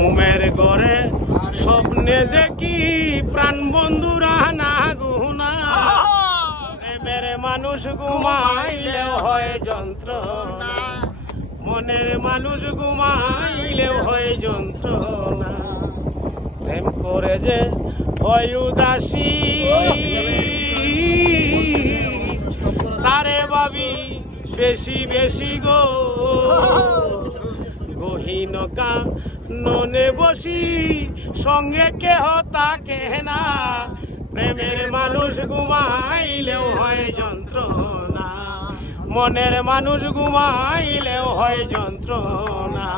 ঘুমের ঘরে স্বপ্নে দেখি প্রাণ বন্ধুরা না গুনা প্রেমের মানুষ ঘুমাইলেও হয় যন্ত্রণা মনের মানুষ ঘুমাইলেও হয় যন্ত্রণা প্রেম করে যে হয় উদাসী তারে ভাবি বেশি বেশি গো গহীনকা ননে বসি সঙ্গে কেহ তাকে না প্রেমের মানুষ ঘুমাইলেও হয় যন্ত্রণা মনের মানুষ ঘুমাইলেও হয় যন্ত্রণা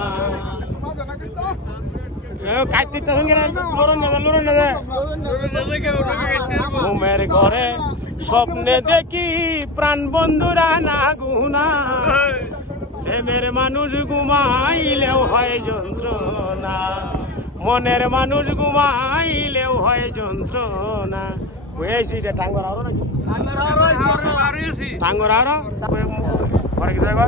ঘুমের ঘরে স্বপ্নে দেখি প্রাণ বন্ধুরা না গুনা প্রেমের মানুষ ঘুমাইলেও হয় যন্ত্রণা মনের মানুষ ঘুমাইলেও হয় যন্ত্রণা বুঝেছি রে টাঙ্গর আরো নাকি টাঙ্গর আরো পরে কি দেখো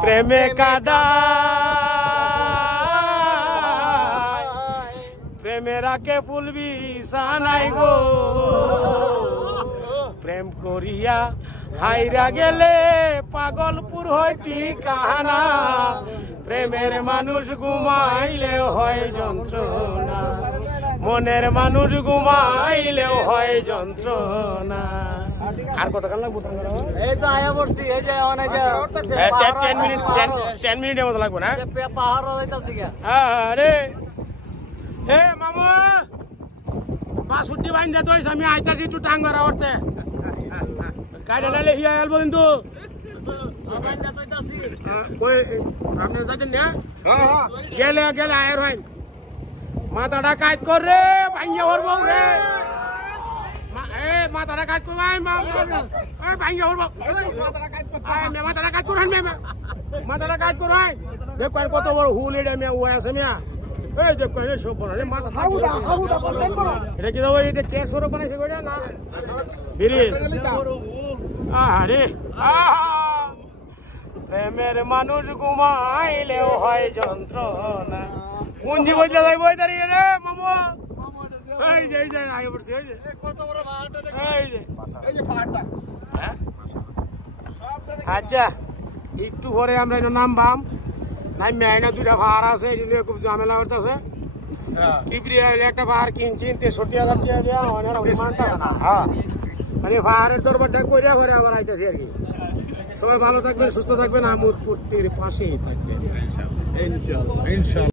প্রেমে কাদা প্রেমেরাকে ফুলবি সানাই গো প্রেম করিয়া হাইরা গেলে পাগলপুর হয় ঠিকানা প্রেমের মানুষ ঘুমাইলেও হয় যন্ত্রণা মনের মানুষ ঘুমাইলেও হয় যন্ত্রণা আর কতক্ষণ লাগবো এই তো আয়া পড়ছি এই যে অনেক 10 মিনিটের মতো লাগবো না পাহাড় হইতাছে কি আরে হে মামা বাসুটি বাইন দে তো আমি আইতাছি একটু টাঙ্গর আওরতে কাইডা লাইলে হিয়া আলবো কিন্তু বাইন দে তো হইতাছি কই আপনি যাইতেন না হ্যাঁ গেলে গেলে আয়ের হয় মাথাটা কাট কর রে ভাঙ্গা হরবো রে মাথাটা কাট কর ভাই ভাঙ্গা হরবো মাথাটা কাট কর মাথাটা কাট কর ভাই দেখ কত বড় হুল এটা মিয়া ও আছে মিয়া এই দেখ কই সব বড় রে মাথা এটা কি দাও এটা কে সরো বানাইছে কইরা না বিরিজ আরে প্রেমের মানুষ ঘুমাইলেও হয় যন্ত্রণা পুঞ্জি বইতে যাইব দাঁড়িয়ে রে মামা এই যে আয় পড়ছে এই যে কত বড় পাহাড়টা দেখো এই যে পাহাড়টা হ্যাঁ আচ্ছা একটু পরে আমরা নামবাম নাই মেয়না দুইটা পাহাড় আছে এগুলো খুব ঝামেলা করতেছে কিবরিয়া একটা পাহাড় কিনছি 63,000 টাকা দেওয়া অনেক মানটা না হ্যাঁ মানে পাহাড়ের দরবারটা কইরা করে আবার আইতেছি আর কি সবাই ভালো থাকবেন সুস্থ থাকবেন আমোদ পূর্তির পাশেই থাকবেন ইনশাআল্লাহ